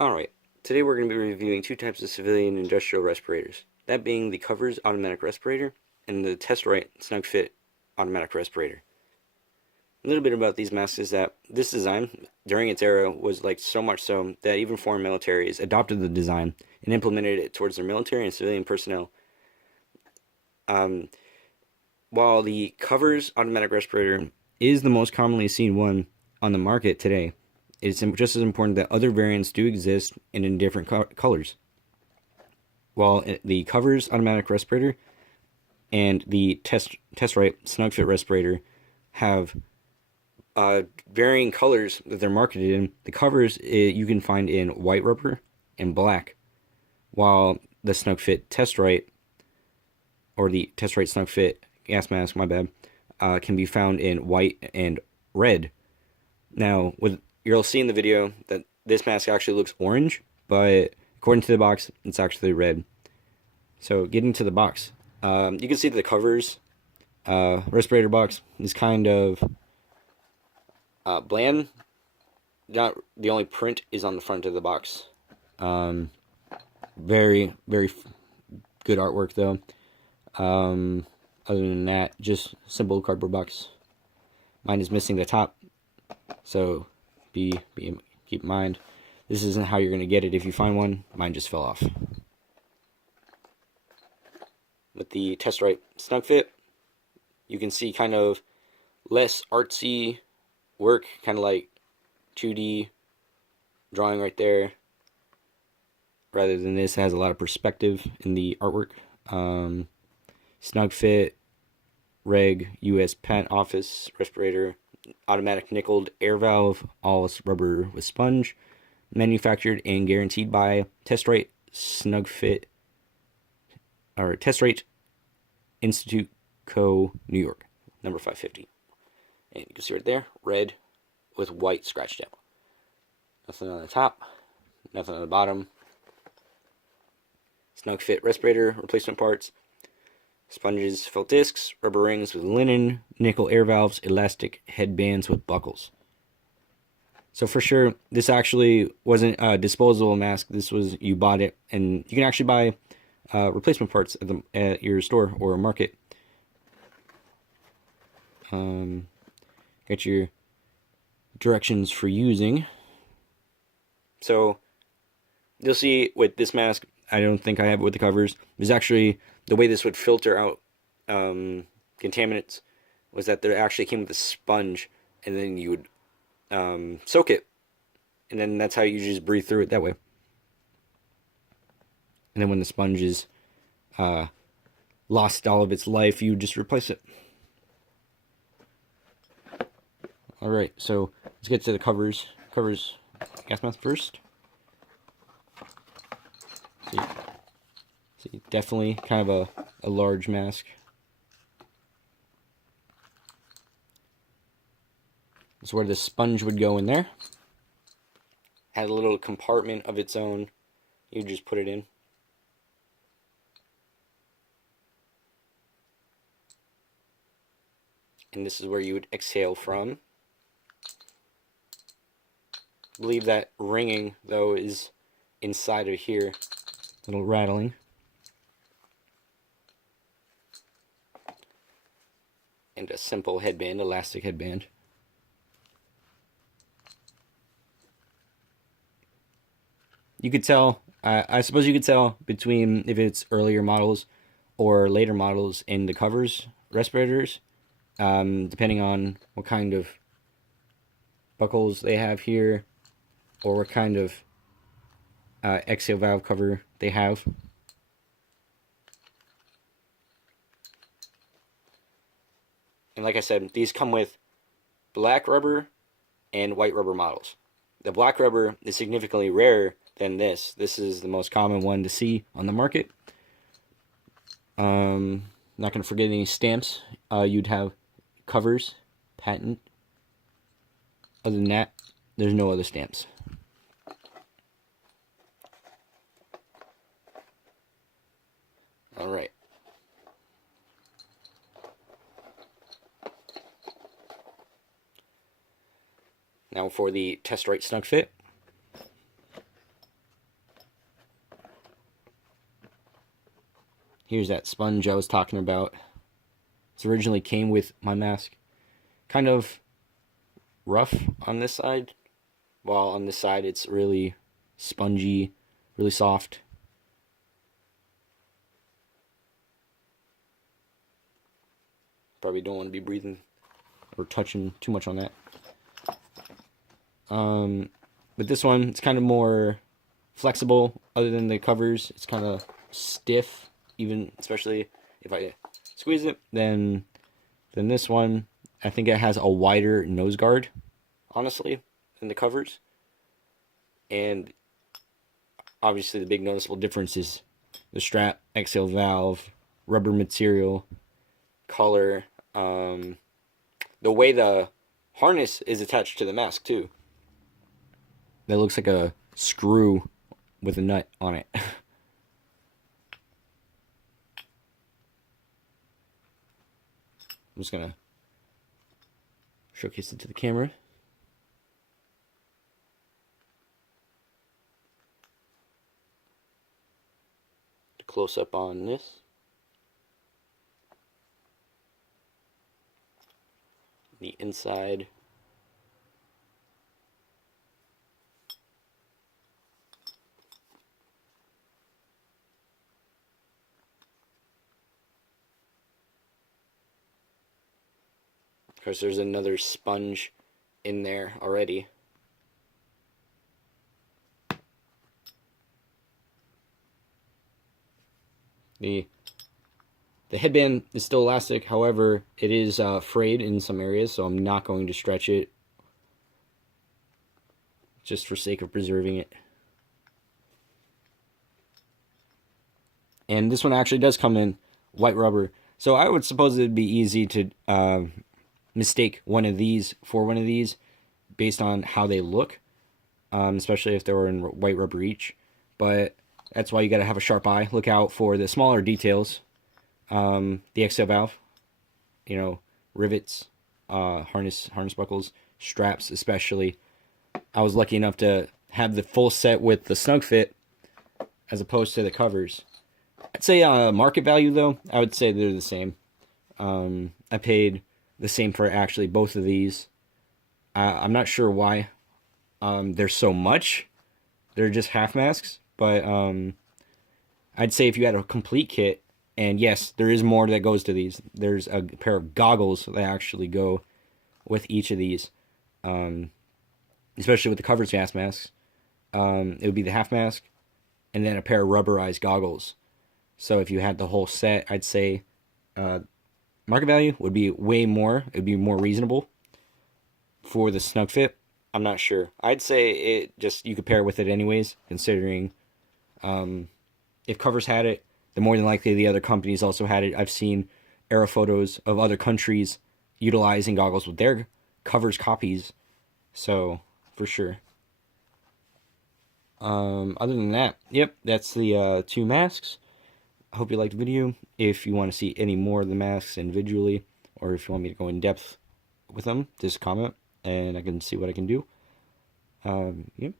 Alright, today we're going to be reviewing two types of civilian industrial respirators. That being the Covers automatic respirator and the TESTRITE Snugfit automatic respirator. A little bit about these masks is that this design, during its era, was like so much so that even foreign militaries adopted the design and implemented it towards their military and civilian personnel. While the Covers automatic respirator is the most commonly seen one on the market today, it's just as important that other variants do exist and in different colors. While the Covers automatic respirator and the TESTRITE Snugfit respirator have varying colors that they're marketed in, the Covers you can find in white rubber and black, while the Snugfit TESTRITE, or the TESTRITE Snugfit gas mask, my bad, can be found in white and red. Now, you'll see in the video that this mask actually looks orange, but according to the box, it's actually red. So, getting to the box, you can see that the Covers respirator box is kind of bland. Not the only print is on the front of the box. Very, very good artwork though. Other than that, just simple cardboard box. Mine is missing the top, so keep in mind, this isn't how you're going to get it if you find one. Mine just fell off. With the TESTRITE Snugfit, you can see kind of less artsy work, kind of like 2D drawing right there. Rather than this, it has a lot of perspective in the artwork. Snugfit, Reg, U.S. Patent Office respirator, automatic nickeled air valve, all rubber with sponge, manufactured and guaranteed by TESTRITE Snugfit, or TESTRITE Institute Co. New York, number 550. And you can see right there, red with white scratch down. Nothing on the top, nothing on the bottom. Snugfit respirator replacement parts: sponges, felt discs, rubber rings with linen, nickel air valves, elastic headbands with buckles. So for sure, this actually wasn't a disposable mask. This was, you bought it, and you can actually buy replacement parts at your store or market. Got your directions for using. So you'll see with this mask, I don't think I have it with the Covers. There's actually, the way this would filter out contaminants was that there actually came with a sponge, and then you would soak it, and then that's how you just breathe through it that way. And then when the sponge is lost all of its life, you just replace it. Alright, so let's get to the Covers gas mask first. See, definitely kind of a large mask. That's where the sponge would go in there. Had a little compartment of its own. You just put it in. And this is where you would exhale from. I believe that ringing, though, is inside of here. A little rattling. And a simple headband, elastic headband. You could tell, I suppose you could tell between if it's earlier models or later models in the Covers respirators, depending on what kind of buckles they have here, or what kind of exhale valve cover they have. And like I said, these come with black rubber and white rubber models. The black rubber is significantly rarer than this. This is the most common one to see on the market. Not going to forget any stamps. You'd have Covers, patent. Other than that, there's no other stamps. Alright. Now for the TESTRITE Snugfit. Here's that sponge I was talking about. It originally came with my mask. Kind of rough on this side, while on this side it's really spongy, really soft. Probably don't want to be breathing or touching too much on that. But this one, it's kind of more flexible. Other than the covers, it's kind of stiff, even especially if I squeeze it. Then this one, I think it has a wider nose guard, honestly, than the covers. And obviously, the big noticeable difference is the strap, exhale valve, rubber material, color, the way the harness is attached to the mask too. That looks like a screw with a nut on it. I'm just gonna showcase it to the camera. The close up on this. The inside. Of course, there's another sponge in there already. The headband is still elastic, however, it is frayed in some areas, so I'm not going to stretch it just for sake of preserving it. And this one actually does come in white rubber, so I would suppose it'd be easy to mistake one of these for one of these based on how they look, especially if they were in white rubber each. But that's why you got to have a sharp eye. Look out for the smaller details. The exhale valve, rivets, harness buckles, straps especially. I was lucky enough to have the full set with the Snugfit as opposed to the covers. I'd say market value though, I would say they're the same. I paid the same for actually both of these. I'm not sure why there's so much. They're just half masks, but I'd say if you had a complete kit, and yes, there is more that goes to these. There's a pair of goggles that actually go with each of these, especially with the covered gas masks. It would be the half mask, and then a pair of rubberized goggles. So if you had the whole set, I'd say market value would be way more. It would be more reasonable. For the Snugfit, I'm not sure. I'd say you could pair with it anyways, considering if covers had it, then more than likely the other companies also had it. I've seen era photos of other countries utilizing goggles with their covers copies, so for sure. Other than that, yep, that's the 2 masks. I hope you liked the video. If you want to see any more of the masks individually, or if you want me to go in depth with them, just comment and I can see what I can do. Yep.